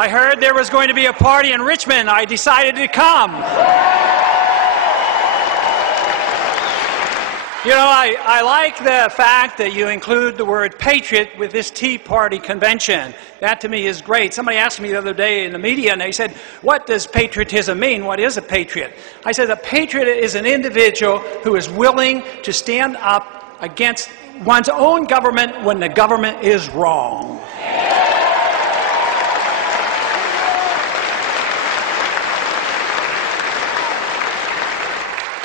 I heard there was going to be a party in Richmond. I decided to come. You know, I like the fact that you include the word patriot with this Tea Party convention. That to me is great. Somebody asked me the other day in the media, and they said, what does patriotism mean? What is a patriot? I said a patriot is an individual who is willing to stand up against one's own government when the government is wrong.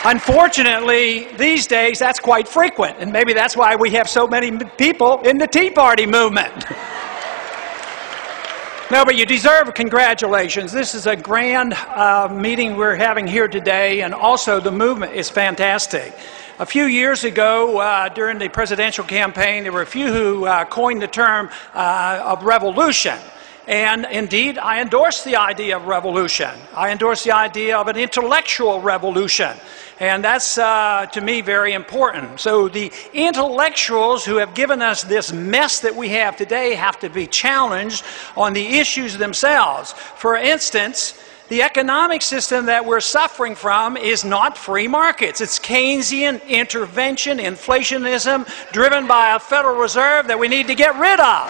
Unfortunately, these days, that's quite frequent, and maybe that's why we have so many people in the Tea Party movement. No, but you deserve congratulations. This is a grand meeting we're having here today, and also the movement is fantastic. A few years ago, during the presidential campaign, there were a few who coined the term of revolution. And indeed, I endorse the idea of revolution. I endorse the idea of an intellectual revolution. And that's, to me, very important. So the intellectuals who have given us this mess that we have today have to be challenged on the issues themselves. For instance, the economic system that we're suffering from is not free markets. It's Keynesian intervention, inflationism, driven by a Federal Reserve that we need to get rid of.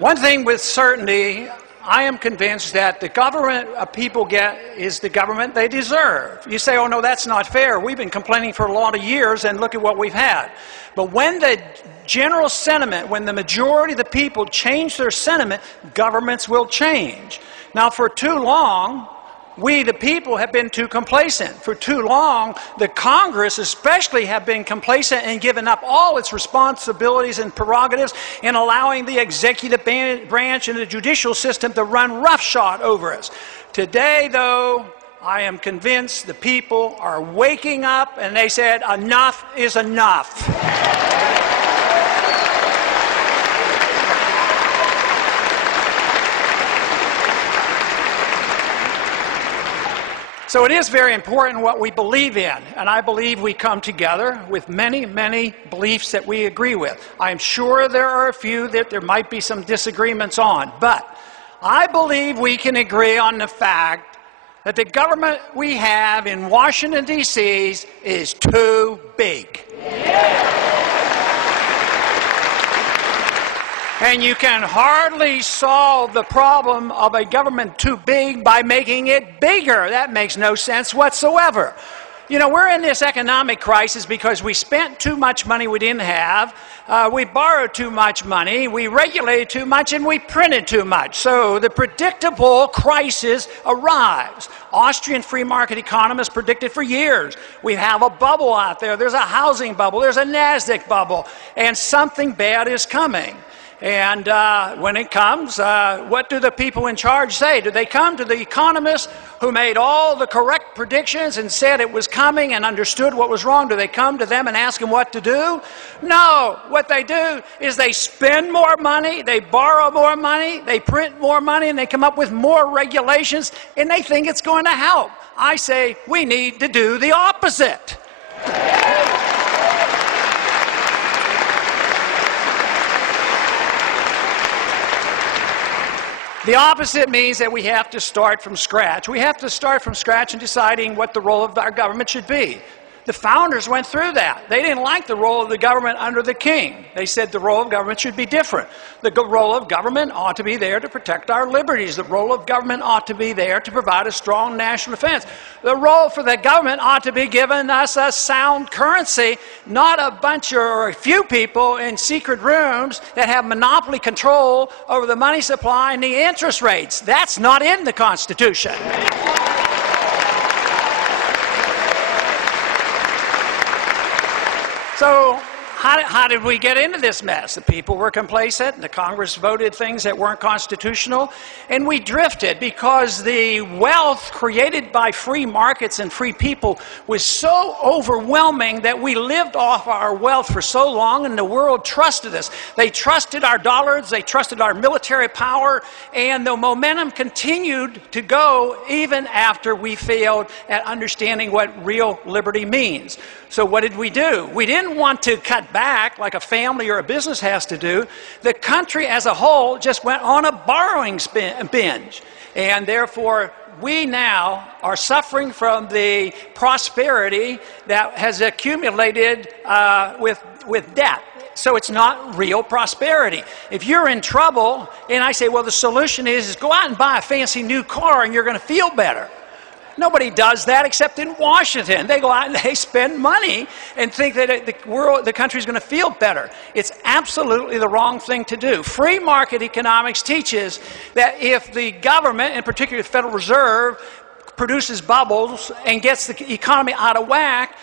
One thing with certainty, I am convinced that the government people get is the government they deserve. You say, oh no, that's not fair. We've been complaining for a lot of years and look at what we've had. But when the general sentiment, when the majority of the people change their sentiment, governments will change. Now for too long, we, the people, have been too complacent. For too long, the Congress especially have been complacent and given up all its responsibilities and prerogatives in allowing the executive branch and the judicial system to run roughshod over us. Today, though, I am convinced the people are waking up and they said, enough is enough. So it is very important what we believe in, and I believe we come together with many, many beliefs that we agree with. I'm sure there are a few that there might be some disagreements on, but I believe we can agree on the fact that the government we have in Washington, D.C. is too big. And you can hardly solve the problem of a government too big by making it bigger. That makes no sense whatsoever. You know, we're in this economic crisis because we spent too much money we didn't have, we borrowed too much money, we regulated too much, and we printed too much. So the predictable crisis arrives. Austrian free market economists predicted for years. We have a bubble out there. There's a housing bubble. There's a NASDAQ bubble. And something bad is coming. And when it comes, what do the people in charge say? Do they come to the economists who made all the correct predictions and said it was coming and understood what was wrong? Do they come to them and ask them what to do? No. What they do is they spend more money, they borrow more money, they print more money, and they come up with more regulations, and they think it's going to help. I say we need to do the opposite. The opposite means that we have to start from scratch. We have to start from scratch in deciding what the role of our government should be. The founders went through that. They didn't like the role of the government under the king. They said the role of government should be different. The role of government ought to be there to protect our liberties. The role of government ought to be there to provide a strong national defense. The role for the government ought to be giving us a sound currency, not a bunch or a few people in secret rooms that have monopoly control over the money supply and the interest rates. That's not in the Constitution. So How did we get into this mess? The people were complacent, and the Congress voted things that weren't constitutional, and we drifted because the wealth created by free markets and free people was so overwhelming that we lived off our wealth for so long, and the world trusted us. They trusted our dollars, they trusted our military power, and the momentum continued to go even after we failed at understanding what real liberty means. So what did we do? We didn't want to cut back like a family or a business has to do. The country as a whole just went on a borrowing binge. And therefore, we now are suffering from the prosperity that has accumulated with debt. So it's not real prosperity. If you're in trouble, and I say, well, the solution is go out and buy a fancy new car and you're going to feel better. Nobody does that except in Washington. They go out and they spend money and think that the country's going to feel better. It's absolutely the wrong thing to do. Free market economics teaches that if the government, in particular the Federal Reserve, produces bubbles and gets the economy out of whack,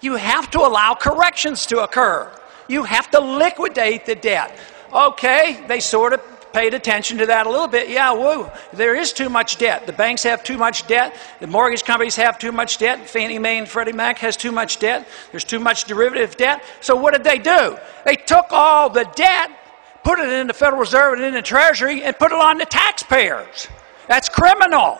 you have to allow corrections to occur. You have to liquidate the debt. Okay, they sort of paid attention to that a little bit. Yeah, whoa, there is too much debt. The banks have too much debt. The mortgage companies have too much debt. Fannie Mae and Freddie Mac has too much debt. There's too much derivative debt. So what did they do? They took all the debt, put it in the Federal Reserve and in the Treasury, and put it on the taxpayers. That's criminal.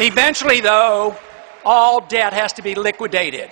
Eventually, though, all debt has to be liquidated.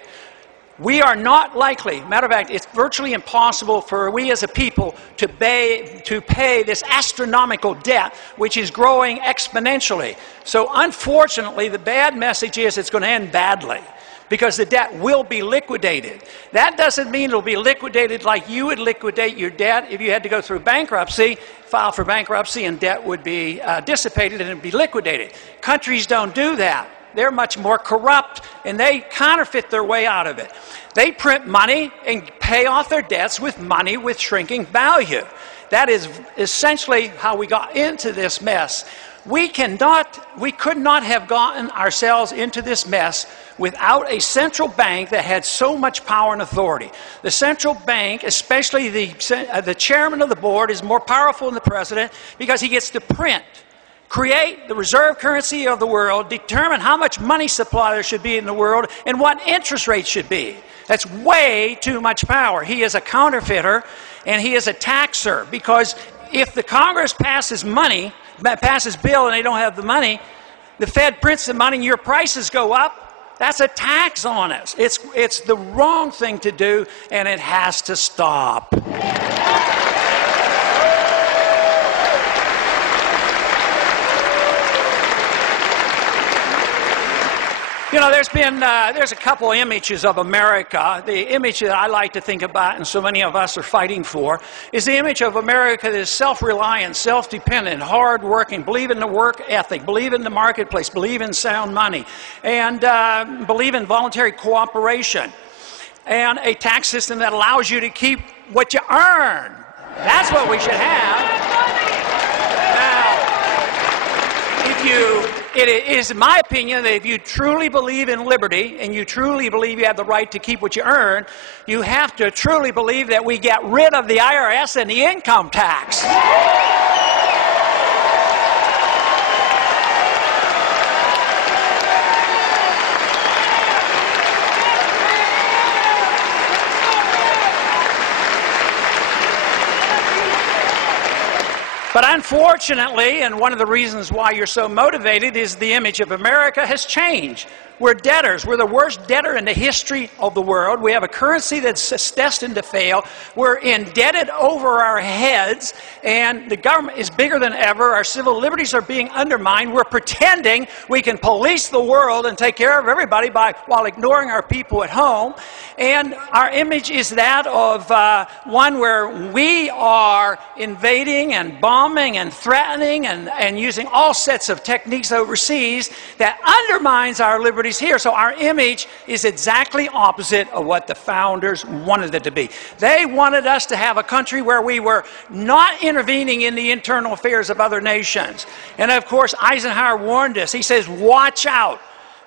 We are not likely, matter of fact, it's virtually impossible for we as a people to pay this astronomical debt, which is growing exponentially. So unfortunately, the bad message is it's going to end badly, because the debt will be liquidated. That doesn't mean it'll be liquidated like you would liquidate your debt if you had to go through bankruptcy, file for bankruptcy, and debt would be dissipated and it would be liquidated. Countries don't do that. They're much more corrupt, and they counterfeit their way out of it. They print money and pay off their debts with money with shrinking value. That is essentially how we got into this mess. We could not have gotten ourselves into this mess without a central bank that had so much power and authority. The central bank, especially the chairman of the board, is more powerful than the president because he gets to print, create the reserve currency of the world, determine how much money supply there should be in the world, and what interest rates should be. That's way too much power. He is a counterfeiter, and he is a taxer, because if the Congress passes bill and they don't have the money, the Fed prints the money and your prices go up. That's a tax on us. It's the wrong thing to do, and it has to stop. You know, there's a couple images of America. The image that I like to think about, and so many of us are fighting for, is the image of America that is self-reliant, self-dependent, hard-working, believe in the work ethic, believe in the marketplace, believe in sound money, and believe in voluntary cooperation, and a tax system that allows you to keep what you earn. That's what we should have. It is my opinion that if you truly believe in liberty and you truly believe you have the right to keep what you earn, you have to truly believe that we get rid of the IRS and the income tax. But unfortunately, and one of the reasons why you're so motivated, is the image of America has changed. We're debtors. We're the worst debtor in the history of the world. We have a currency that's destined to fail. We're indebted over our heads, and the government is bigger than ever. Our civil liberties are being undermined. We're pretending we can police the world and take care of everybody while ignoring our people at home. And our image is that of one where we are invading and bombing and threatening and using all sets of techniques overseas that undermines our liberties here. So our image is exactly opposite of what the founders wanted it to be. They wanted us to have a country where we were not intervening in the internal affairs of other nations. And of course, Eisenhower warned us. He says, watch out.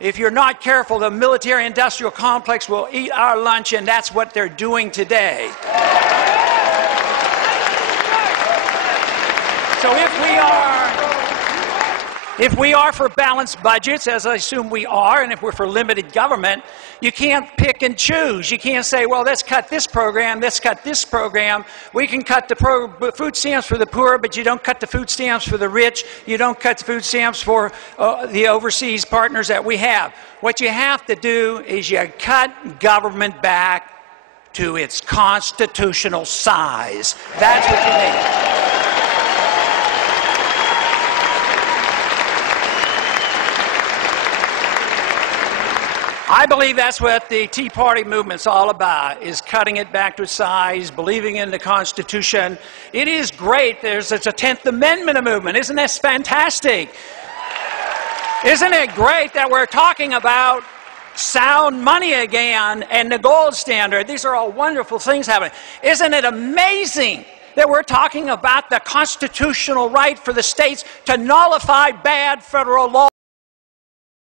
if you're not careful, the military-industrial complex will eat our lunch, and that's what they're doing today. So if we are for balanced budgets, as I assume we are, and if we're for limited government, you can't pick and choose. You can't say, well, let's cut this program, let's cut this program. We can cut the food stamps for the poor, but you don't cut the food stamps for the rich. You don't cut the food stamps for the overseas partners that we have. What you have to do is you cut government back to its constitutional size. That's what you need. I believe that's what the Tea Party movement's all about, is cutting it back to its size, believing in the Constitution. It is great. There's a 10th Amendment movement. Isn't this fantastic? Isn't it great that we're talking about sound money again and the gold standard? These are all wonderful things happening. Isn't it amazing that we're talking about the constitutional right for the states to nullify bad federal law?